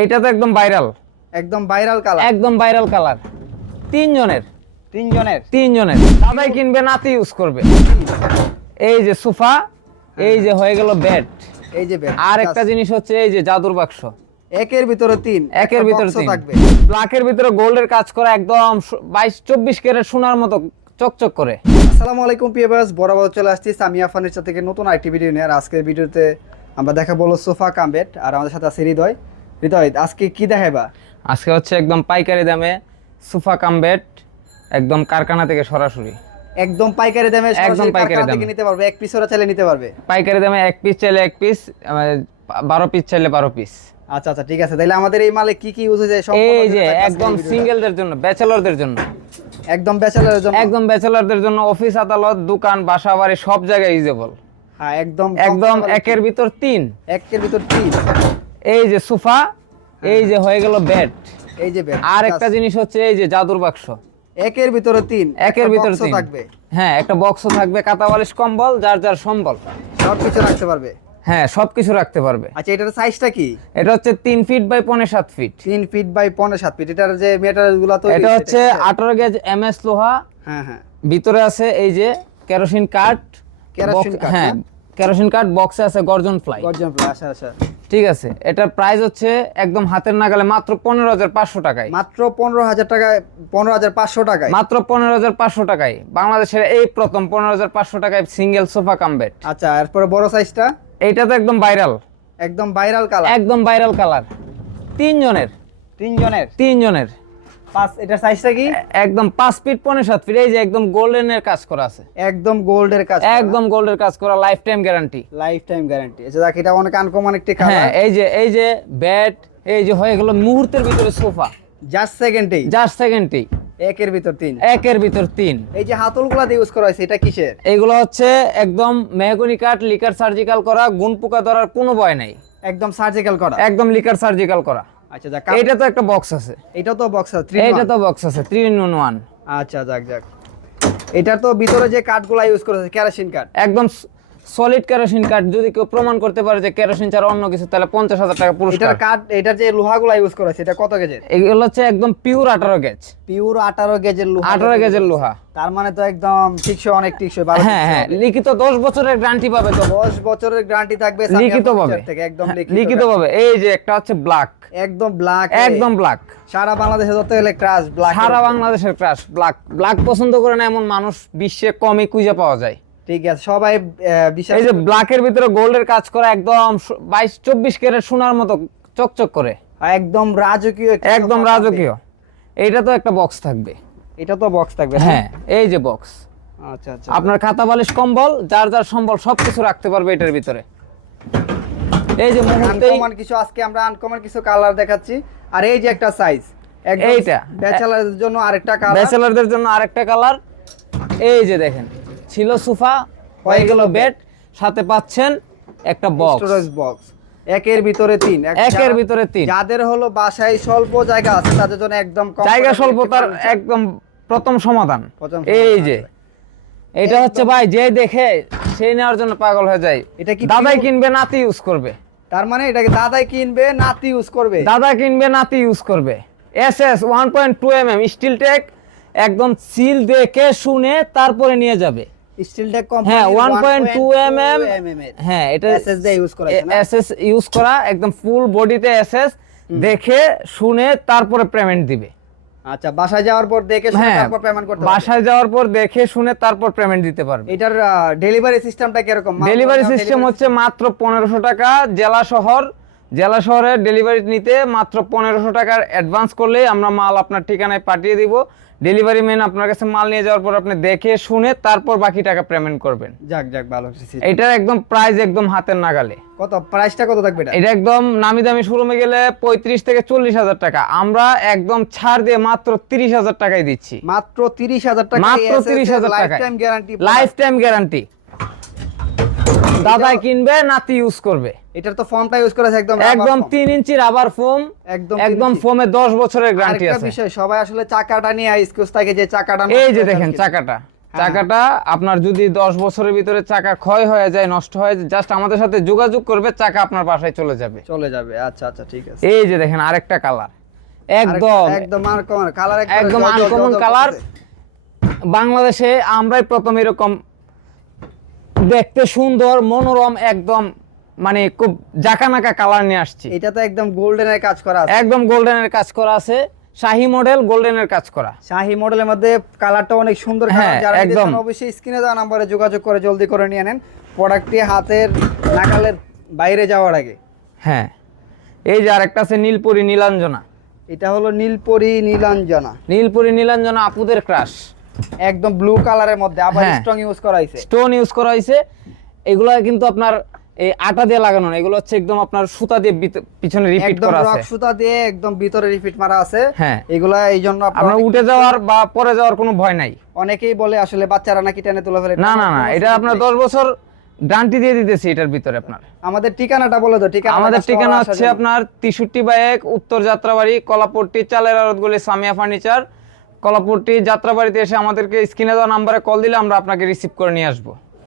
এইটা তো একদম ভাইরাল একদম ভাইরাল কালার একদম ভাইরাল কালার তিনজনের। তিনজনের। তিনজনের। দাদাই কিনবে নাতি ইউজ করবে। এই যে সোফা এই যে হয়ে গেল বেড এই যে bed, আর একটা জিনিস হচ্ছে এই যে জাদুর বাক্স। একের ভিতরে তিন একের ভিতরে তিন। থাকবে। ব্ল্যাকের ভিতরে গোল্ডের কাজ করা একদম বাইশ চব্বিশ ক্যারেট সোনার মতো চকচক করে। আসসালামু আলাইকুম পিয়াবাস বরাবর চলে আসছি সামিয়া ফার্নিচার থেকে নতুন আইটি ভিডিও নিয়ে। আর আজকের ভিডিওতে আমরা দেখা বলো সোফা কামবেট আর আমাদের সাথে আছে হৃদয়। হৃদয় আজকে কি দেখাইবা? আজকে হচ্ছে একদম পাইকারি দামে সোফা কাম বেড একদম কারখানা থেকে সরাসরি। একদম পাইকারি দামে একদম পাইকারি দামে। নিতে পারবে এক পিস ওরা চাইলে নিতে পারবে। পাইকারি দামে এক পিস চাইলে এক পিস বারো পিস চাইলে বারো পিস আচ্ছা আচ্ছা ঠিক আছে। তাহলে আমাদের এই মালে কি কি ইউজ হয়েছে এই যে একদম। সিঙ্গেলদের জন্য ব্যাচেলরদের জন্য। একদম ব্যাচেলারের জন্য। একদম ব্যাচেলরদের জন্য অফিস আদালত দোকান বাসা বাড়ি সব জায়গায় ইউজেবল হ্যাঁ একদম একদম একের ভিতর তিন। একের ভিতর তিন। এই যে সোফা এই যে হয়ে। গেল বেড এই যে bed, আর একটা জিনিস হচ্ছে এই যে জাদুর বাক্স। একের ভিতরে তিন একের ভিতর তিন। থাকবে। হ্যাঁ একটা বক্সও থাকবে কাতা বালিশ কম্বল যার যার সম্বল। সব কিছু রাখতে পারবে? হ্যাঁ সবকিছু রাখতে পারবে। আচ্ছা এটার সাইজটা কি? এটা হচ্ছে তিন ফিট বাই পনেরো সাত ফিট তিন ফিট বাই পনেরো সাত ফিট এটার যে মেটারিয়ালগুলো তো এটা হচ্ছে আঠারো গেজ এমএস লোহা। হ্যাঁ হ্যাঁ। ভিতরে আছে এই যে কেরোসিন কাঠ কেরোসিন কাঠ, হ্যাঁ কেরোসিন কাঠ বক্সে আছে গর্জন ফ্লাই গর্জন প্লাস আচ্ছা আচ্ছা। ঠিক আছে এটার প্রাইস হচ্ছে একদম হাতের নাগালে মাত্র পনেরো হাজার পাঁচশো টাকায়। মাত্র পনেরো হাজার টাকায় পনেরো হাজার পাঁচশো টাকায়। মাত্র পনেরো হাজার পাঁচশো টাকায়। বাংলাদেশের এই প্রথম পনেরো হাজার পাঁচশো টাকায় সিঙ্গেল সোফা কামবেট আচ্ছা এরপরে বড় সাইজটা এইটা তো একদম ভাইরাল একদম ভাইরাল কালার একদম ভাইরাল কালার তিনজনের। তিনজনের? তিনজনের। পাঁচ এটার সাইজটা কি? একদম পাঁচ ফিট পনেরো সাত ফিট এই যে একদম গোল্ডেনের কাজ করা আছে। একদম গোল্ডের কাজ একদম গোল্ডের কাজ করা life time guarantee life time guarantee আচ্ছা দেখ এটা অনেক আনকমন একটি হ্যাঁ এই যে এই যে ব্যাট এই যে হয়ে গেল মুহূর্তের ভিতরে সোফা জাস্ট সেকেন্ডেই জাস্ট সেকেন্ডেই একের ভিতর তিন। একের ভিতর তিন। এই যে হাতলগুলা দিয়ে ইউজ করা হয়েছে এটা কিসের? এগুলো হচ্ছে একদম মেহগনি কাঠ লিকার সার্জিক্যাল করা গুণ পোকা ধরার কোনো ভয় নাই। একদম সার্জিক্যাল করা। একদম লিকার সার্জিক্যাল করা। আচ্ছা যাক এটা তো একটা বক্স আছে। এটা তো বক্স আছে এটা তো বক্স আছে 3 ইন ওয়ান আচ্ছা যাক যাক। এটার তো ভিতরে যে কাঠগুলা ইউজ করেছে কেরোসিন কাঠ একদম সলিড কেরোসিন কাঠ যদি কেউ প্রমাণ করতে পারে যে কেরোসিন ছাড়া অন্য কিছু তাহলে পঞ্চাশ হাজার টাকা পুরস্কার। এটার কাঠ এটার যে লোহাগুলা ইউজ করেছে এটা কত গেজের এগুলো হচ্ছে একদম পিওর আঠারো গেজ পিওর আঠারো গেজের লোহা। আঠারো গেজের লোহা। তার মানে তো একদম টিকসই অনেক টিকসই হ্যাঁ হ্যাঁ লিখিত দশ বছরের গ্যারান্টি পাবে তো। দশ বছরের গ্যারান্টি থাকবে লিখিত পাবে। থেকে একদম লিখিত পাবে। এই যে একটা হচ্ছে ব্ল্যাক একদম ব্ল্যাক একদম ব্ল্যাক সারা বাংলাদেশে যত হলে ক্রাশ ব্ল্যাক সারা বাংলাদেশের ক্রাশ ব্ল্যাক ব্ল্যাক পছন্দ করে না এমন মানুষ বিশ্বে কমই খুঁজে পাওয়া যায়। ঠিক আছে সবাই বিশ্বাস এই যে ব্ল্যাকের ভিতরে গোল্ডের কাজ করা একদম বাইশ চব্বিশ ক্যারেট সোনার মতো চকচক করে। একদম রাজকীয় একদম রাজকীয়। এইটা তো একটা বক্স থাকবে। এটা তো বক্স থাকবে হ্যাঁ এই যে বক্স আচ্ছা আচ্ছা। আপনার খাতা বালিশ কম্বল যার যার সম্বল সবকিছু রাখতে পারবে এটার ভিতরে। এই যে আনকমন কিছু আজকে আমরা আনকমন কিছু কালার দেখাচ্ছি। আর এই যে একটা সাইজ এইটা। ব্যাচেলারদের জন্য আরেকটা কালার ব্যাচেলারদের জন্য আরেকটা কালার এই যে দেখেন ছিল সোফা হয়ে গেল বেড সাথে পাচ্ছেন একটা বক্স স্টোরেজ বক্স একের ভিতরে তিন একের ভিতরে তিন। যাদের হলো বাসায় স্বল্প জায়গা আছে তাদের জন্য একদম জায়গা comfortable স্বল্পতার একদম প্রথম সমাধান। এই যে। এটা হচ্ছে ভাই যে দেখে সেই নেওয়ার জন্য পাগল হয়ে যায়। এটা কি দাদাই কিনবে নাতি ইউজ করবে। তার মানে এটাকে দাদাই কিনবে নাতি ইউজ করবে। দাদা কিনবে নাতি ইউজ করবে। S S one point two M M steel tech একদম সিল দেখে শুনে তারপরে নিয়ে যাবে। স্টিল টেক কোম্পানি হ্যাঁ one point two M M হ্যাঁ এটা এসএস দিয়ে ইউজ করা? এসএস ইউজ করা একদম ফুল বডিতে এসএস দেখে শুনে তারপরে পেমেন্ট দিবে। আচ্ছা বাসায় যাওয়ার পর দেখে শুনে হ্যাঁ তারপর পেমেন্ট করতে হবে। বাসায় যাওয়ার পর দেখে শুনে তারপর পেমেন্ট দিতে পারবে। এটার ডেলিভারি সিস্টেমটা কীরকম? মাল ডেলিভারি সিস্টেম হচ্ছে মাত্র পনেরোশো টাকা জেলা শহর। জেলা শহরে ডেলিভারি নিতে মাত্র পনেরোশো টাকার অ্যাডভান্স করলে আমরা মাল আপনার ঠিকানায় পাঠিয়ে দিব। ডেলিভারি ম্যান আপনার কাছে মাল নিয়ে যাওয়ার পর আপনি দেখে শুনে তারপর বাকি টাকা পেমেন্ট করবেন। যাক যাক ভালো। এটার একদম প্রাইস একদম হাতের নাগালে। কত? প্রাইসটা কত থাকবে এটা? একদম নামি দামি শোরুমে গেলে পঁয়ত্রিশ থেকে চল্লিশ হাজার টাকা। আমরা একদম ছাড় দিয়ে মাত্র তিরিশ হাজার টাকায় দিচ্ছি। মাত্র 30000 টাকা মাত্র 30,000 লাইফ টাকায়। Time guarantee life time guarantee দাদাই কিনবে নাতি ইউজ করবে। এটার তো ফর্মটা ইউজ করা একদম একদম তিন ইঞ্চি রাবার ফোম একদম একদম ফোমে দশ বছরের গ্যারান্টি আছে। বিষয় সবাই আসলে চাকাটা নিয়ে এক্সকিউজ থাকে যে চাকাটা এই যে দেখেন চাকাটা। চাকাটা আপনার যদি দশ বছরের ভিতরে চাকা ক্ষয় হয়ে যায় নষ্ট হয়ে যায় জাস্ট আমাদের সাথে যোগাযোগ করবে চাকা আপনার বাসায় চলে যাবে। চলে যাবে আচ্ছা আচ্ছা ঠিক আছে। এই যে দেখেন আরেকটা কালার একদম। একদম আনকমন কালার একদম uncommon কালার বাংলাদেশে আমরাই প্রথম এরকম দেখতে সুন্দর মনোরম একদম মানে খুব জাকানাকা কালার নিয়ে আসছে। এটা তো একদম গোল্ডেনের কাজ করা আছে। একদম গোল্ডেনের কাজ করা আছে। শাহী মডেল গোল্ডেনের কাজ করা। শাহি মডেলের মধ্যে কালারটা অনেক সুন্দর হ্যাঁ, যারা একদম। একদম অবশ্যই স্ক্রিনে দেওয়া নম্বরে যোগাযোগ করে জলদি করে নিয়ে নেন। প্রোডাক্টটি হাতের নাগালের বাইরে যাওয়ার আগে। হ্যাঁ। এই যে আরেকটা আছে নীলপুরি নীলাঞ্জনা। এটা হলো নীলপরি নীলাঞ্জনা। নীলপুরি নীলাঞ্জনা আপুদের ক্রাশ একদম ব্লু কালারের মধ্যে আবার। স্ট্রং ইউজ করা হয়েছে স্টোন ইউজ করা হয়েছে এগুলো কিন্তু আপনার এই আটা দিয়ে লাগানো না এগুলো হচ্ছে একদম আপনার সুতা দিয়ে পিছনে রিপিট করা আছে। সুতা দিয়ে একদম ভিতরে রিপিট মারা আছে। হ্যাঁ। এগুলা এই জন্য আপনার উঠে যাওয়ার বা পরে যাওয়ার কোনো ভয় নাই। অনেকেই বলে আসলে বাচ্চারা নাকি টেনে তুলে ফেলে। না না না এটা আপনার নেই। দশ বছর গ্যারান্টি দিয়ে দিতেছি এটার ভিতরে আপনার। আমাদের ঠিকানাটা বলে দাও ঠিকানা আমাদের ঠিকানা হচ্ছে আপনার তিষট্টি বাই এক উত্তর যাত্রাবাড়ি কলাপট্টি চালের আড়তগুলি সামিয়া ফার্নিচার। কলাপট্টি যাত্রাবাড়িতে এসে আমাদেরকে স্ক্রিনে দেওয়া নাম্বারে কল দিলে আমরা আপনাকে রিসিভ করে নিয়ে আসব।